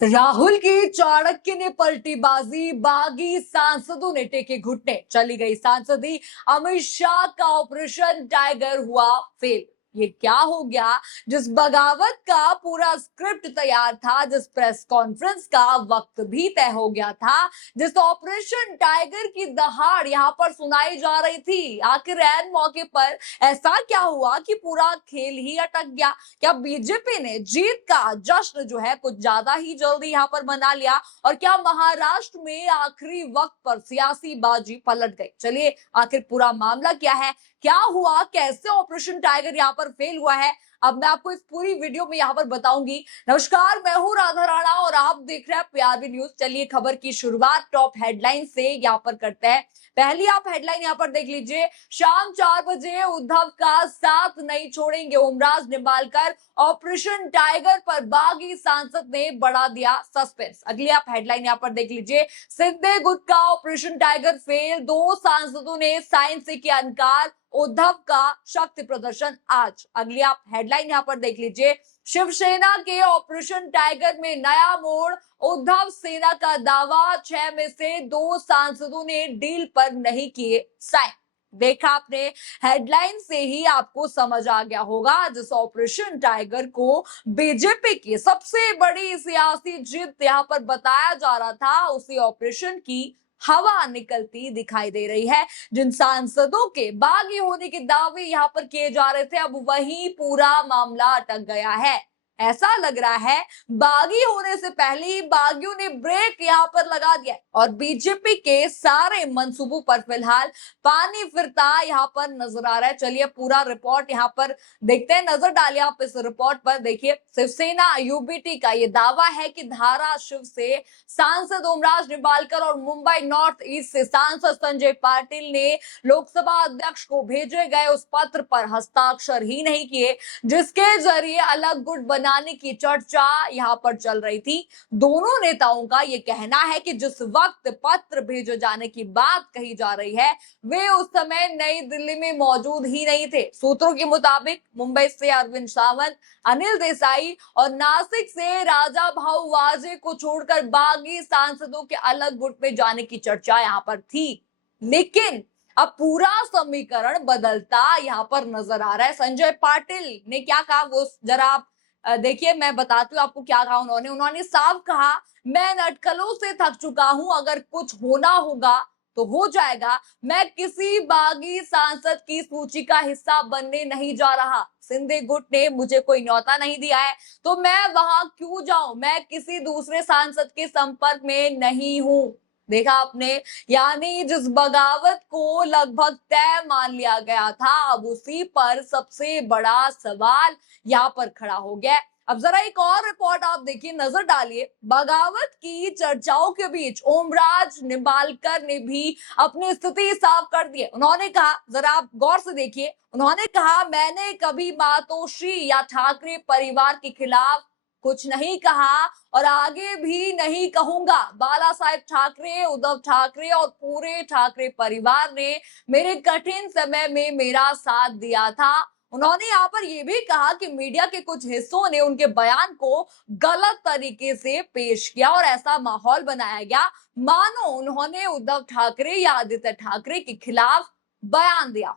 राहुल की चाणक्य ने पलटी बाजी, बागी सांसदों ने टेके घुटने, चली गई सांसदी। अमित शाह का ऑपरेशन टाइगर हुआ फेल। ये क्या हो गया? जिस बगावत का पूरा स्क्रिप्ट तैयार था, जिस प्रेस कॉन्फ्रेंस का वक्त भी तय हो गया था, जिस ऑपरेशन टाइगर की दहाड़ यहां पर सुनाई जा रही थी, आखिर ऐन मौके पर ऐसा क्या हुआ कि पूरा खेल ही अटक गया? क्या बीजेपी ने जीत का जश्न जो है कुछ ज्यादा ही जल्दी यहां पर मना लिया? और क्या महाराष्ट्र में आखिरी वक्त पर सियासी बाजी पलट गई? चलिए, आखिर पूरा मामला क्या है, क्या हुआ, कैसे ऑपरेशन टाइगर यहां पर फेल हुआ है, अब मैं आपको इस पूरी वीडियो में यहां पर बताऊंगी। नमस्कार, मैं हूं राधा राणा और आप देख रहे हैं पीआरबी न्यूज। चलिए, खबर की शुरुआत टॉप हेडलाइन से यहां पर करते हैं। पहली आप हेडलाइन यहां पर देख लीजिए। शाम 4 बजे उद्धव का साथ नहीं छोड़ेंगे ओमराज निंबालकर, ऑपरेशन टाइगर पर बागी सांसद ने बढ़ा दिया सस्पेंस। अगली आप हेडलाइन यहां पर देख लीजिए। सिंधे गुट का ऑपरेशन टाइगर फेल, 2 सांसदों ने साइन से किया इनकार, उद्धव का शक्ति प्रदर्शन आज। अगली आप हेडलाइन यहां पर देख लीजिए। शिवसेना के ऑपरेशन टाइगर में नया मोड़, उद्धव सेना का दावा, 6 में से 2 सांसदों ने डील पर नहीं किए साइन। देखा आपने, हेडलाइन से ही आपको समझ आ गया होगा, जिस ऑपरेशन टाइगर को बीजेपी की सबसे बड़ी सियासी जीत यहां पर बताया जा रहा था, उसी ऑपरेशन की हवा निकलती दिखाई दे रही है। जिन सांसदों के बागी होने के दावे यहां पर किए जा रहे थे, अब वही पूरा मामला अटक गया है। ऐसा लग रहा है बागी होने से पहले ही बागियों ने ब्रेक यहां पर लगा दिया और बीजेपी के सारे मंसूबों पर फिलहाल पानी फिरता यहां पर नजर आ रहा है। चलिए, पूरा रिपोर्ट यहां पर देखते हैं, नजर डालिए आप इस रिपोर्ट पर। देखिए, शिवसेना यूबीटी का यह दावा है कि धाराशिव से सांसद ओमराज निंबालकर और मुंबई नॉर्थ ईस्ट से सांसद संजय पाटिल ने लोकसभा अध्यक्ष को भेजे गए उस पत्र पर हस्ताक्षर ही नहीं किए, जिसके जरिए अलग गुट बनाने की चर्चा यहां पर चल रही थी। दोनों नेताओं का यह कहना है कि जिस वक्त पत्र भेजे जाने की बात कही जा रही है, वे उस समय नई दिल्ली में मौजूद ही नहीं थे। सूत्रों के मुताबिक मुंबई से अरविंद सावंत, अनिल देसाई और नासिक से राजा भाऊ वाजे को छोड़कर बागी सांसदों के अलग गुट में जाने की चर्चा यहां पर थी। लेकिन अब पूरा समीकरण बदलता यहां पर नजर आ रहा है। संजय पाटिल ने क्या कहा, वो जरा आप देखिए, मैं बताती हूँ आपको क्या कहा उन्होंने साफ कहा, मैं अटकलों से थक चुका हूं, अगर कुछ होना होगा तो हो जाएगा। मैं किसी बागी सांसद की सूची का हिस्सा बनने नहीं जा रहा। सिंधे गुट ने मुझे कोई न्योता नहीं दिया है, तो मैं वहां क्यों जाऊं? मैं किसी दूसरे सांसद के संपर्क में नहीं हूं। देखा आपने, यानी जिस बगावत को लगभग तय मान लिया गया था, अब उसी पर सबसे बड़ा सवाल यहां पर खड़ा हो गया। अब जरा एक और रिपोर्ट आप देखिए, नजर डालिए। बगावत की चर्चाओं के बीच ओमराज निंबालकर ने भी अपनी स्थिति साफ कर दी है। उन्होंने कहा, जरा आप गौर से देखिए, उन्होंने कहा, मैंने कभी मातोश्री या ठाकरे परिवार के खिलाफ कुछ नहीं कहा और आगे भी नहीं कहूंगा। बाला साहेब ठाकरे, उद्धव ठाकरे और पूरे ठाकरे परिवार ने मेरे कठिन समय में मेरा साथ दिया था। उन्होंने यहाँ पर यह भी कहा कि मीडिया के कुछ हिस्सों ने उनके बयान को गलत तरीके से पेश किया और ऐसा माहौल बनाया गया मानो उन्होंने उद्धव ठाकरे या आदित्य ठाकरे के खिलाफ बयान दिया।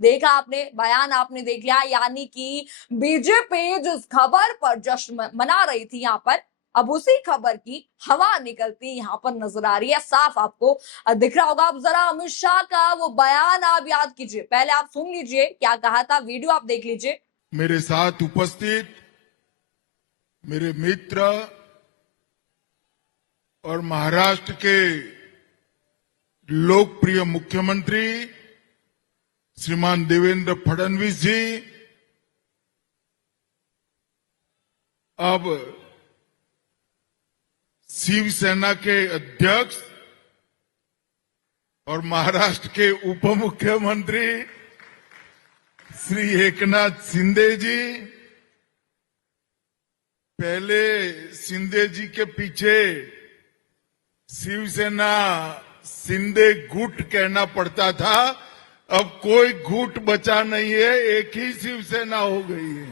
देखा आपने, बयान आपने देख लिया, यानी कि बीजेपी जिस खबर पर जश्न मना रही थी यहां पर, अब उसी खबर की हवा निकलती यहां पर नजर आ रही है। साफ आपको दिख रहा होगा। अब जरा अमित शाह का वो बयान आप याद कीजिए, पहले आप सुन लीजिए क्या कहा था, वीडियो आप देख लीजिए। मेरे साथ उपस्थित मेरे मित्र और महाराष्ट्र के लोकप्रिय मुख्यमंत्री श्रीमान देवेंद्र फडणवीस जी अब शिवसेना के अध्यक्ष और महाराष्ट्र के उप मुख्यमंत्री श्री एकनाथ शिंदे जी, पहले शिंदे जी के पीछे शिवसेना शिंदे गुट कहना पड़ता था, अब कोई गुट बचा नहीं है, एक ही शिवसेना हो गई है।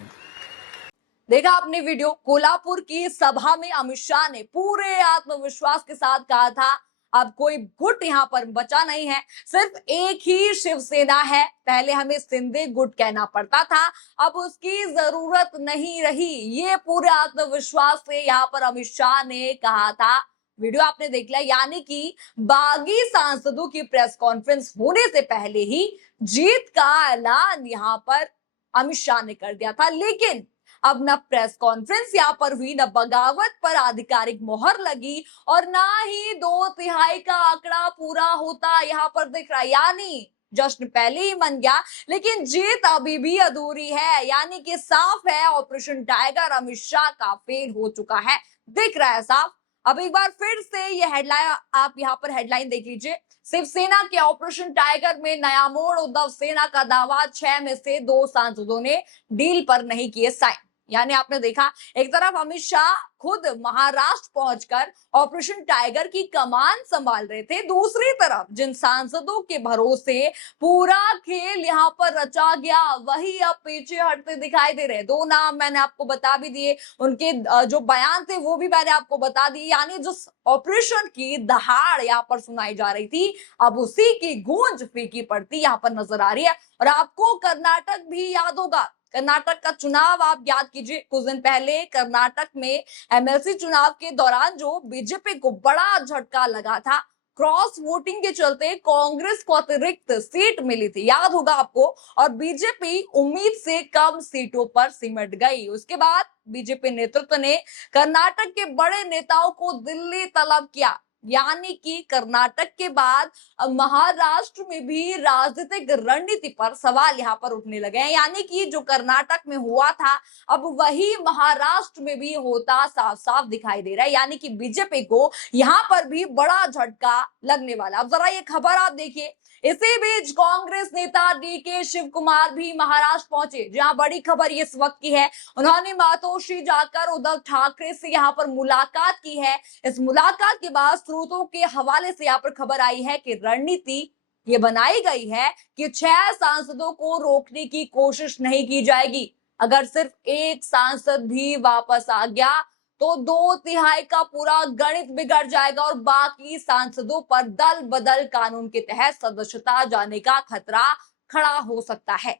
देखा आपने वीडियो, कोल्हापुर की सभा में अमित शाह ने पूरे आत्मविश्वास के साथ कहा था अब कोई गुट यहां पर बचा नहीं है, सिर्फ एक ही शिवसेना है। पहले हमें सिंधे गुट कहना पड़ता था, अब उसकी जरूरत नहीं रही। ये पूरे आत्मविश्वास से यहां पर अमित शाह ने कहा था। वीडियो आपने देख लिया, यानी कि बागी सांसदों की प्रेस कॉन्फ्रेंस होने से पहले ही जीत का ऐलान यहां पर अमित शाह ने कर दिया था। लेकिन अब न प्रेस कॉन्फ्रेंस यहां पर हुई, न बगावत पर आधिकारिक मोहर लगी और ना ही 2/3 का आंकड़ा पूरा होता यहां पर दिख रहा है। यानी जश्न पहले ही मन गया, लेकिन जीत अभी भी अधूरी है। यानी कि साफ है ऑपरेशन टाइगर अमित शाह का फेल हो चुका है, दिख रहा है साफ। अब एक बार फिर से ये हेडलाइन, आप यहाँ पर हेडलाइन देख लीजिए। शिवसेना के ऑपरेशन टाइगर में नया मोड़, उद्धव सेना का दावा, 6 में से 2 सांसदों ने डील पर नहीं किए साइन। यानी आपने देखा, एक तरफ अमित शाह खुद महाराष्ट्र पहुंचकर ऑपरेशन टाइगर की कमान संभाल रहे थे, दूसरी तरफ जिन सांसदों के भरोसे पूरा खेल यहां पर रचा गया वही अब पीछे हटते दिखाई दे रहे। 2 नाम मैंने आपको बता भी दिए, उनके जो बयान थे वो भी मैंने आपको बता दिए। यानी जो ऑपरेशन की दहाड़ यहाँ पर सुनाई जा रही थी, अब उसी की गूंज फीकी पड़ती यहाँ पर नजर आ रही है। और आपको कर्नाटक भी याद होगा, कर्नाटक का चुनाव आप याद कीजिए। कुछ दिन पहले कर्नाटक में एमएलसी चुनाव के दौरान जो बीजेपी को बड़ा झटका लगा था, क्रॉस वोटिंग के चलते कांग्रेस को अतिरिक्त सीट मिली थी, याद होगा आपको। और बीजेपी उम्मीद से कम सीटों पर सिमट गई। उसके बाद बीजेपी नेतृत्व ने कर्नाटक के बड़े नेताओं को दिल्ली तलब किया। यानी कि कर्नाटक के बाद अब महाराष्ट्र में भी राजनीतिक रणनीति पर सवाल यहाँ पर उठने लगे हैं। यानी कि जो कर्नाटक में हुआ था अब वही महाराष्ट्र में भी होता साफ साफ दिखाई दे रहा है। यानी कि बीजेपी को यहाँ पर भी बड़ा झटका लगने वाला। अब जरा ये खबर आप देखिए। इसी बीच कांग्रेस नेता डीके शिव कुमार भी महाराष्ट्र पहुंचे, जहां बड़ी खबर इस वक्त की है, उन्होंने मातोश्री जाकर उद्धव ठाकरे से यहाँ पर मुलाकात की है। इस मुलाकात के बाद स्रोतों के हवाले से यहाँ पर खबर आई है कि रणनीति ये बनाई गई है कि 6 सांसदों को रोकने की कोशिश नहीं की जाएगी। अगर सिर्फ एक सांसद भी वापस आ गया तो 2/3 का पूरा गणित बिगड़ जाएगा और बाकी सांसदों पर दल बदल कानून के तहत सदस्यता जाने का खतरा खड़ा हो सकता है।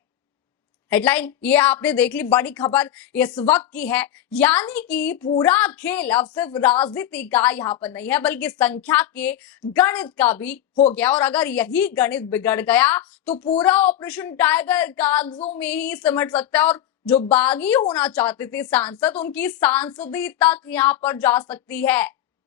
हेडलाइन ये आपने देख ली, बड़ी खबर इस वक्त की है। यानी कि पूरा खेल अब सिर्फ राजनीति का यहाँ पर नहीं है, बल्कि संख्या के गणित का भी हो गया। और अगर यही गणित बिगड़ गया तो पूरा ऑपरेशन टाइगर कागजों में ही सिमट सकता है और जो बागी होना चाहते थे सांसद, उनकी सांसदी तक यहाँ पर जा सकती है।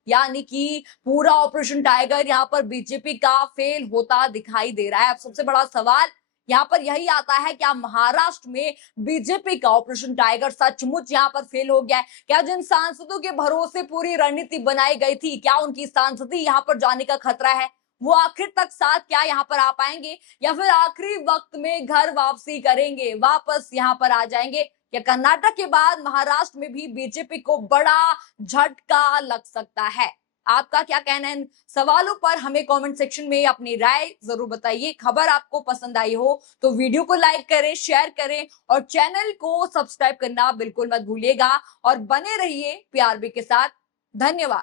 यानी कि पूरा ऑपरेशन टाइगर यहाँ पर बीजेपी का फेल होता दिखाई दे रहा है। अब सबसे बड़ा सवाल यहाँ पर यही आता है, क्या महाराष्ट्र में बीजेपी का ऑपरेशन टाइगर सचमुच यहाँ पर फेल हो गया है? क्या जिन सांसदों के भरोसे पूरी रणनीति बनाई गई थी, क्या उनकी सांसदी यहाँ पर जाने का खतरा है? वो आखिर तक साथ क्या यहाँ पर आ पाएंगे या फिर आखिरी वक्त में घर वापसी करेंगे, वापस यहाँ पर आ जाएंगे? या कर्नाटक के बाद महाराष्ट्र में भी बीजेपी को बड़ा झटका लग सकता है? आपका क्या कहना है इन सवालों पर? हमें कमेंट सेक्शन में अपनी राय जरूर बताइए। खबर आपको पसंद आई हो तो वीडियो को लाइक करें, शेयर करें और चैनल को सब्सक्राइब करना बिल्कुल मत भूलिएगा। और बने रहिए पीआरबी के साथ। धन्यवाद।